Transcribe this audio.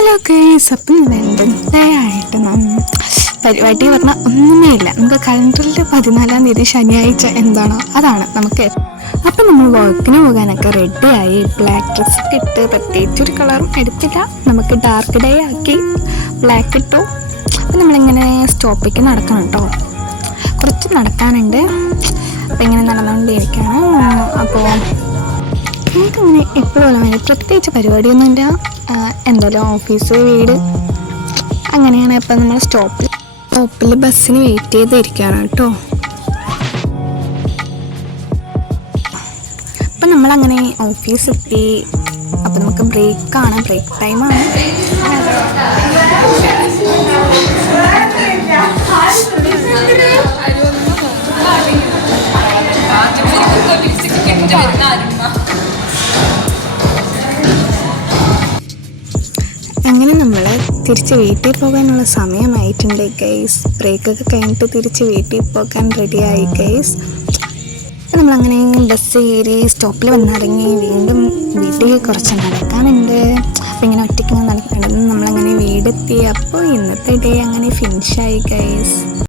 Hello guys, അപ്പം വെണ്ടൻഡേയായിട്ട് പരിപാടി പറഞ്ഞാൽ ഒന്നുമേ ഇല്ല. നമുക്ക് കലണ്ടറിൽ 14-ാം തീയതി ശനിയാഴ്ച എന്താണോ അതാണ് നമുക്ക്. അപ്പം നമ്മൾ വർക്കിന് പോകാനൊക്കെ റെഡിയായി, ബ്ലാക്ക് ഡ്രസ്സൊക്കെ ഇട്ട്, പ്രത്യേകിച്ചൊരു കളറും എടുത്തില്ല, നമുക്ക് ഡാർക്ക് ഡേ ആക്കി ബ്ലാക്ക് ഇട്ടു. അപ്പം നമ്മളിങ്ങനെ സ്റ്റോപ്പിലേക്ക് നടക്കണം കേട്ടോ, കുറച്ച് നടക്കാനുണ്ട്. അപ്പം ഇങ്ങനെ നടന്നുകൊണ്ടിരിക്കുകയാണ്. അപ്പോൾ നമുക്കങ്ങനെ എപ്പോഴും പ്രത്യേകിച്ച് പരിപാടിയൊന്നുമില്ല, എന്തായാലും ഓഫീസ് വീട് അങ്ങനെയാണ്. ഇപ്പം നമ്മൾ സ്റ്റോപ്പിൽ ബസ്സിന് വെയിറ്റ് ചെയ്തിരിക്കുകയാണ് കേട്ടോ. അപ്പം നമ്മളങ്ങനെ ഓഫീസെത്തി. അപ്പം നമുക്ക് ബ്രേക്ക് ടൈമാണ്. അങ്ങനെ നമ്മൾ തിരിച്ച് വീട്ടിൽ പോകാനുള്ള സമയമായിട്ടുണ്ട് ഗൈസ്. ബ്രേക്കൊക്കെ കഴിഞ്ഞിട്ട് തിരിച്ച് വീട്ടിൽ പോകാൻ റെഡിയായി ഗൈസ്. നമ്മളങ്ങനെ ബസ് കയറി സ്റ്റോപ്പിൽ വന്നിറങ്ങി. വീണ്ടും വീട്ടിൽ കുറച്ച് നടക്കാനുണ്ട്. അപ്പോൾ ഇങ്ങനെ ഒറ്റയ്ക്ക് നടക്കുന്നുണ്ട്. നമ്മളങ്ങനെ വീടെത്തി. അപ്പോൾ ഇന്നത്തെ ഡേ അങ്ങനെ ഫിനിഷായി ഗൈസ്.